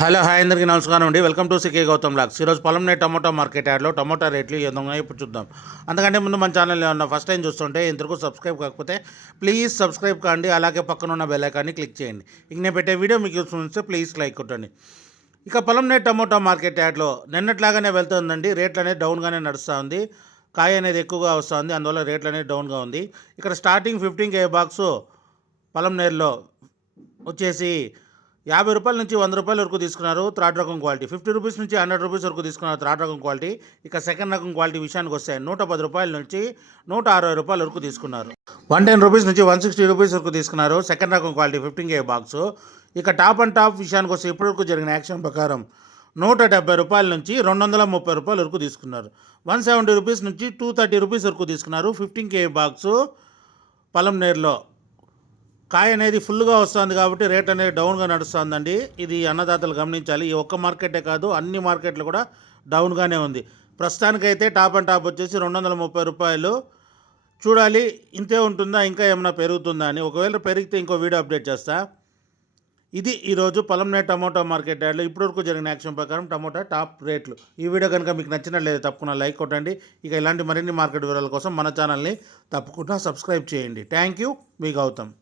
Hello hi అందరికీ నమస్కారం అండి. Welcome to CK Gautham blogs. ఈరోజు పొలంనేరు టమోటా మార్కెట్ యార్డ్లో టమోటా రేట్లు ఏ విధంగా ఇప్పుడు చూద్దాం. అంతకంటే ముందు మన ఛానల్ ఏమన్నా ఫస్ట్ టైం చూస్తుంటే ఇంతకు సబ్స్క్రైబ్ కాకపోతే ప్లీజ్ సబ్స్క్రైబ్ కాండి. అలాగే పక్కన ఉన్న బెల్ ఐకాన్ని క్లిక్ చేయండి. ఇంక నేను పెట్టే వీడియో మీకు చూస్తే ప్లీజ్ లైక్ కొట్టండి. ఇక పొలంనేరు టమోటా మార్కెట్ యార్డ్లో నిన్నట్లాగానే వెళ్తుందండి. రేట్లు అనేది డౌన్గానే నడుస్తూ ఉంది. కాయ అనేది ఎక్కువగా వస్తుంది, అందువల్ల రేట్లు అనేది డౌన్గా ఉంది. ఇక్కడ స్టార్టింగ్ 15 బాక్సు పొలంనేరులో వచ్చేసి 50 రూపాయల నుంచి 100 రూపాయల వరకు తీసుకున్నారు థర్డ్ రకం క్వాలిటీ. 50 రూపీస్ నుంచి 100 రూపీస్ వరకు తీసుకున్నారు థర్డ్ రకం క్వాలిటీ. ఇక సెకండ్ రకం క్వాలిటీ విషయానికి వస్తే 110 రూపాయల నుంచి 160 రూపాయల వరకు తీసుకున్నారు. 110 రూపీస్ నుంచి 160 రూపీస్ వరకు తీసుకున్నారు సెకండ్ రకం క్వాలిటీ 15 బాక్స్. ఇక టాప్ అండ్ టాప్ విషయానికి వస్తే ఇప్పటివరకు జరిగిన యాక్షన్ ప్రకారం 170 రూపాయల నుంచి 230 రూపాయల వరకు తీసుకున్నారు. 170 రూపీస్ నుంచి 230 రూపీస్ వరకు తీసుకున్నారు 15 బాక్సు పొలంనేరులో. కాయ అనేది ఫుల్గా వస్తుంది కాబట్టి రేట్ అనేది డౌన్గా నడుస్తుందండి. ఇది అన్నదాతలు గమనించాలి. ఈ ఒక్క మార్కెటే కాదు, అన్ని మార్కెట్లు కూడా డౌన్గానే ఉంది. ప్రస్తుతానికైతే టాప్ అండ్ టాప్ వచ్చేసి 230 రూపాయలు. చూడాలి ఇంతే ఉంటుందా, ఇంకా ఏమైనా పెరుగుతుందా అని. ఒకవేళ పెరిగితే ఇంకో వీడియో అప్డేట్ చేస్తా. ఇది ఈరోజు పొలంనేరు టమోటా మార్కెట్ యార్డ్లో ఇప్పటివరకు జరిగిన యాక్షన్ ప్రకారం టమోటా టాప్ రేట్లు. ఈ వీడియో కనుక మీకు నచ్చినట్లయితే తప్పకుండా లైక్ కొట్టండి. ఇక ఇలాంటి మరిన్ని మార్కెట్ వివరాల కోసం మన ఛానల్ని తప్పకుండా సబ్స్క్రైబ్ చేయండి. థ్యాంక్ యూ, మీ గౌతమ్.